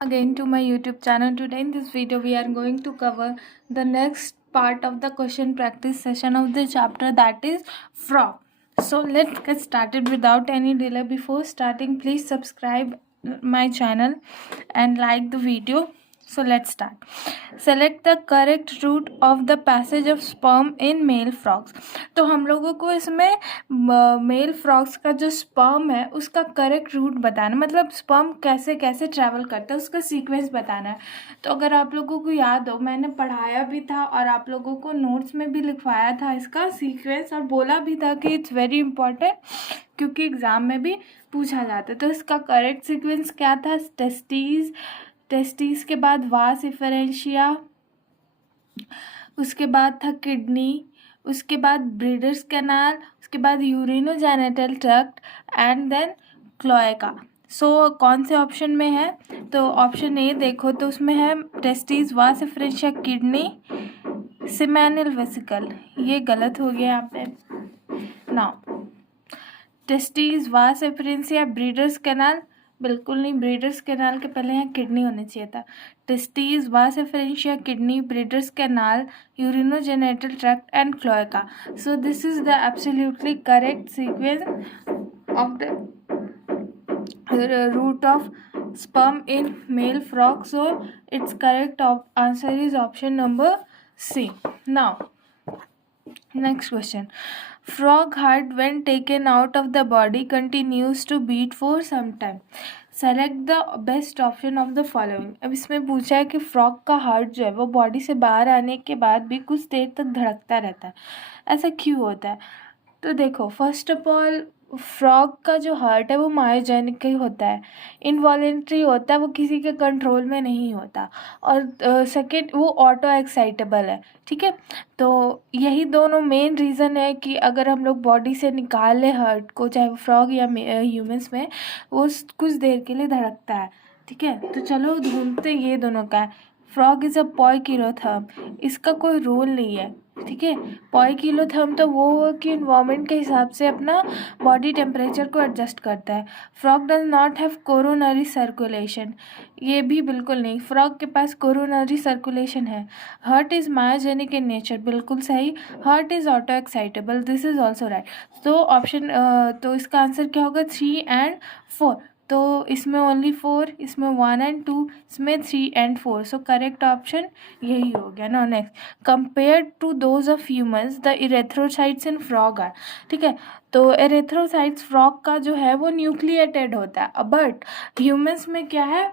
Again to my YouTube channel. Today in this video we are going to cover the next part of the question practice session of the chapter, that is frog. So let's get started without any delay. Before starting, please subscribe my channel and like the video. So let's start. Select the correct route of the passage of sperm in male frogs. तो हम लोगों को इसमें mail frogs का जो sperm है उसका correct root बताना, मतलब स्पर्म कैसे कैसे ट्रैवल करता है उसका सीक्वेंस बताना है. तो अगर आप लोगों को याद हो, मैंने पढ़ाया भी था और आप लोगों को नोट्स में भी लिखवाया था इसका सीक्वेंस, और बोला भी था कि इट्स वेरी इंपॉर्टेंट क्योंकि एग्ज़ाम में भी पूछा जाता है. तो इसका करेक्ट सीक्वेंस क्या था? टेस्टीज के बाद वास इफरेंशिया, उसके बाद था किडनी, उसके बाद ब्रीडर्स कैनाल, उसके बाद urinogenital tract and then cloaca. So कौन से ऑप्शन में है? तो ऑप्शन ए देखो तो उसमें है टेस्टीज, वास इफरेंशिया, किडनी, सिमेनल वेसिकल. ये गलत हो गया यहाँ पे. नाउ टेस्टीज, वास एफरेंसिया, ब्रीडर्स कैनाल, बिल्कुल नहीं. ब्रीडर्स कैनाल के पहले यहाँ किडनी होना चाहिए था. टेस्टीज, वास efferentia, kidney, breeders canal, urinogenital tract and cloaca. So this is the absolutely correct sequence of the root of sperm in male frog. So its correct answer is option number C. Now next question. Frog heart when taken out of the body continues to beat for some time. Select the best option of the following. अब इसमें पूछा है कि frog का heart जो है वो body से बाहर आने के बाद भी कुछ देर तक धड़कता रहता है. ऐसा क्यों होता है? तो देखो, फर्स्ट ऑफ ऑल फ्रॉग का जो हार्ट है वो मायोजेनिक ही होता है, इनवॉलेंट्री होता है, वो किसी के कंट्रोल में नहीं होता. और सेकेंड, वो ऑटो एक्साइटेबल है. ठीक है, तो यही दोनों मेन रीज़न है कि अगर हम लोग बॉडी से निकाल लें हार्ट को, चाहे वो फ्रॉग या ह्यूमंस में, वो कुछ देर के लिए धड़कता है. ठीक है, तो चलो ढूंढते ये दोनों का है. फ्रॉग इज़ अ पॉइकिलोथर्म, इसका कोई रोल नहीं है. ठीक है, पॉइकिलोथर्म तो वो कि इन्वायरमेंट के हिसाब से अपना बॉडी टेम्परेचर को एडजस्ट करता है. Frog does not have coronary circulation, ये भी बिल्कुल नहीं. फ्रॉग के पास कोरोनरी सर्कुलेशन है. Heart is myogenic in nature, बिल्कुल सही. Heart is auto excitable, this is also right. तो ऑप्शन तो इसका आंसर क्या होगा? 3 and 4. तो इसमें ओनली 4, इसमें 1 and 2, इसमें 3 and 4. सो करेक्ट ऑप्शन यही हो गया ना. Next, compare to those of humans the erythrocytes in frog are. ठीक है, तो एरेथ्रोसाइट्स फ्रॉग का जो है वो न्यूक्लिएटेड होता है, बट ह्यूमंस में क्या है?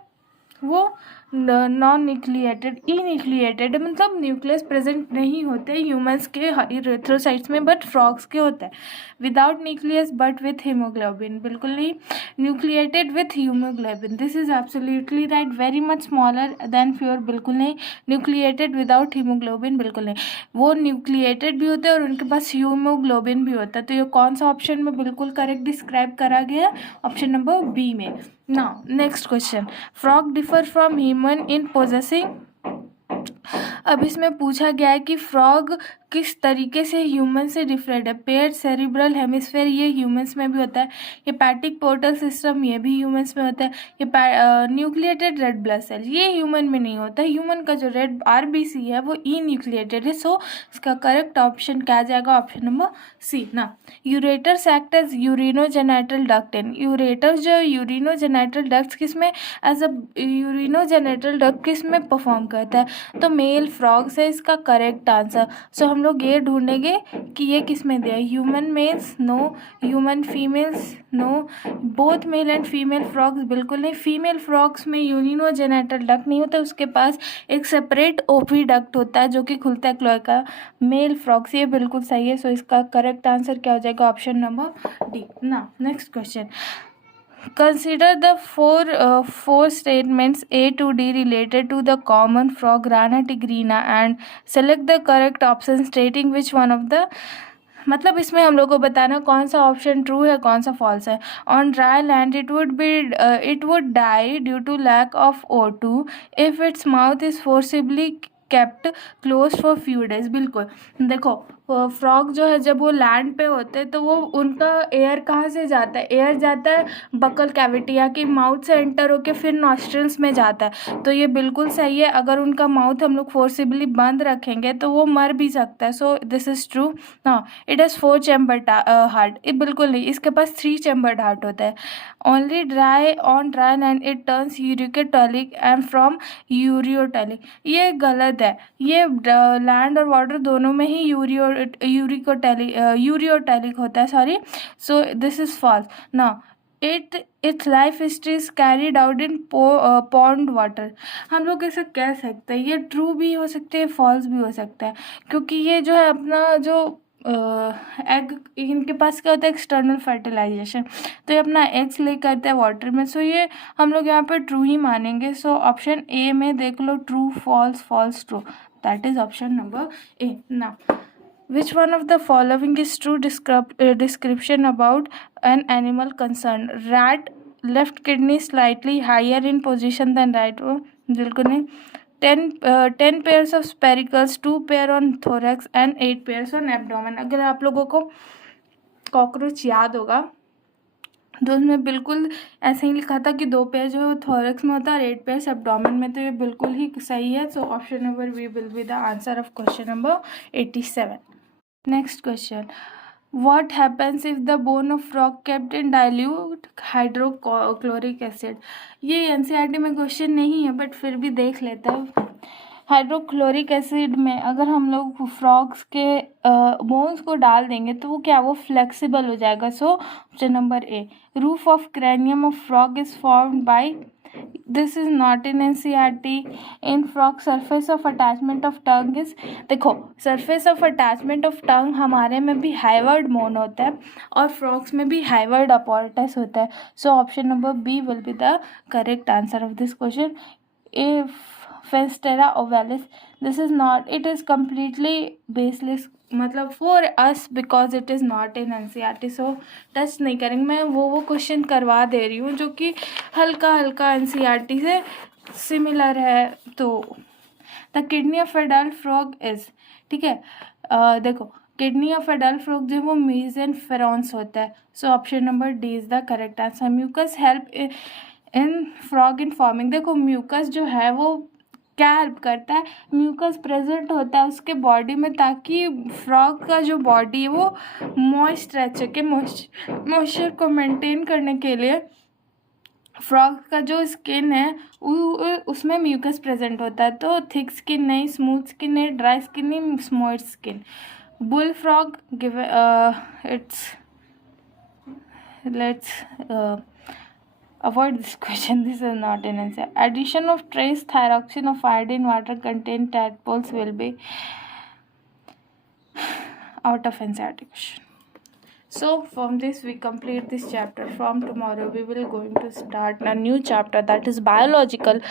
वो नॉन न्यूक्लिएटेड, इन्यूक्लिएटेड, मतलब न्यूक्लियस प्रेजेंट नहीं होते ह्यूमंस के इरेथ्रोसाइट्स में, बट फ्रॉग्स के होता है. Without nucleus but with haemoglobin, बिल्कुल नहीं. Nucleated with haemoglobin, this is absolutely right. Very much smaller than pure, बिल्कुल नहीं. न्यूक्लिएटेड विदाउट हीमोग्लोबिन, बिल्कुल नहीं. वो न्यूक्लिएटेड भी होते हैं और उनके पास हीमोग्लोबिन भी होता है. तो ये कौन सा ऑप्शन में बिल्कुल करेक्ट डिस्क्राइब करा गया? ऑप्शन नंबर बी में. Now next question. Frog differ from human in possessing. अब इसमें पूछा गया है कि फ्रॉग किस तरीके से ह्यूमन से डिफरेंट है. पेयर सेरिब्रल हेमिस्फेयर, ये ह्यूमंस में भी होता है. हेपेटिक पोर्टल सिस्टम, ये भी ह्यूमंस में होता है. न्यूक्लिएटेड रेड ब्लड सेल, ये ह्यूमन में नहीं होता. ह्यूमन का जो रेड आरबीसी है वो ई न्यूक्लिएटेड है. सो इसका करेक्ट ऑप्शन क्या आ जाएगा? ऑप्शन नंबर सी ना. Ureters act as urinogenital duct in. Ureters जो यूरिनोजेनिटल डक्ट किस में, एज अ यूरिनोजेनिटल डक्ट किस में परफॉर्म करता है? तो मेल फ्रॉग्स है इसका करेक्ट आंसर. सो हम लोग ये ढूंढेंगे कि ये किस में दिया है. Human males no, human females no, both male and female frogs बिल्कुल नहीं. फीमेल फ्रॉग्स में यूरिनोजेनिटल डक्ट नहीं होता, उसके पास एक सेपरेट ओपी डक्ट होता है जो कि खुलता है क्लोएका. मेल फ्रॉग्स, ये बिल्कुल सही है. सो इसका करेक्ट आंसर क्या हो जाएगा? ऑप्शन नंबर डी ना. Next question. Consider the four statements A to D related to the common frog Rana tigrina and select the correct option stating which one of the. मतलब इसमें हम लोग को बताना कौन सा ऑप्शन ट्रू है, कौन सा फॉल्स है. On dry land it would die due to lack of O2 if its mouth is forcibly kept close for few days. बिल्कुल देखो, फ्रॉग जो है जब वो लैंड पे होते हैं तो वो उनका एयर कहाँ से जाता है, एयर जाता है बकल कैविटी या कि माउथ से एंटर होके फिर नॉस्ट्रल्स में जाता है। तो ये बिल्कुल सही है, अगर उनका माउथ हम लोग फोर्सिबली बंद रखेंगे तो वो मर भी सकता है। So this is true. हाँ, इट इज़ 4 चैम्बर्ड हार्ट। ये बिल्कुल नहीं, इसके पास 3 चैम्बर्ड हार्ट होता है। Only dry on dry land it turns uricotelic and from ureotelic. ये गलत है, ये लैंड और वाटर दोनों में ही यूरियोटैलिक होता है, sorry. So this is false ना। Its life history is carried out in pond water. हम लोग ऐसा कह सकते हैं, ये ट्रू भी हो सकते हैं, फॉल्स भी हो सकता है, क्योंकि ये जो है अपना जो एग, इनके पास क्या होता है एक्सटर्नल फर्टिलाइजेशन, तो ये अपना एग्स ले करते हैं वाटर में। सो ये हम लोग यहाँ पे ट्रू ही मानेंगे। सो ऑप्शन ए में देख लो, true false false true, that is option number A. ना which one of the following is true description about an animal concerned? Rat, left kidney slightly higher in position than right one, बिल्कुल नहीं। 10 pairs of spiracles, 2 pair on thorax and 8 pairs on abdomen। अगर आप लोगों को cockroach याद होगा तो उसमें बिल्कुल ऐसे ही लिखा था कि 2 पेयर जो है थोरैक्स में होता है और 8 पेयर एब्डोमेन में, तो ये बिल्कुल ही सही है। So option number B will be the answer of question number 87। Next question, what happens if the bone of frog kept in dilute hydrochloric acid? ये एनसीईआरटी में क्वेश्चन नहीं है बट फिर भी देख लेते हैं। हाइड्रोक्लोरिक एसिड में अगर हम लोग फ्रॉग्स के बोन्स को डाल देंगे तो वो क्या, वो फ्लेक्सिबल हो जाएगा। So option number A, roof of cranium of frog is formed by, this is not in NCERT. In frog surface of attachment of tongue is, देखो surface of attachment of tongue हमारे में भी हाइवर्ड मोन होता है और फ्रॉग्स में भी हाइवर्ड अपॉर्टस होता है। So option number B will be the correct answer of this question. A fenestra ovalis, this is not, it is completely baseless मतलब for us because it is not in NCERT. So touch नहीं करेंगे, मैं वो question करवा दे रही हूँ जो कि हल्का हल्का एनसीईआरटी से सिमिलर है। तो the kidney of adult frog is, ठीक है, देखो किडनी ऑफ एडल्ट फ्रॉग जो है वो मेसेंटेरोन्स होता है। So option number D is the correct answer. Mucus help in frog in forming, देखो म्यूकस जो है वो क्या हेल्प करता है, म्यूकस प्रेजेंट होता है उसके बॉडी में ताकि फ्रॉग का जो बॉडी है वो मॉइस्ट रह सके। मॉइस्चर को मेंटेन करने के लिए फ्रॉग का जो स्किन है उसमें म्यूकस प्रेजेंट होता है। तो थिक स्किन नहीं, स्मूथ स्किन नहीं, ड्राई स्किन नहीं, moist skin. Bull frog give its, let's avoid this question, this is not an answer. Addition of trace thyroxine of iodine water contained tadpoles will be out of NCERT question. So from this we complete this chapter. From tomorrow we will going to start a new chapter, that is biological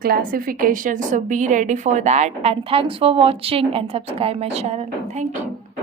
classification. So be ready for that, and thanks for watching and subscribe my channel. Thank you.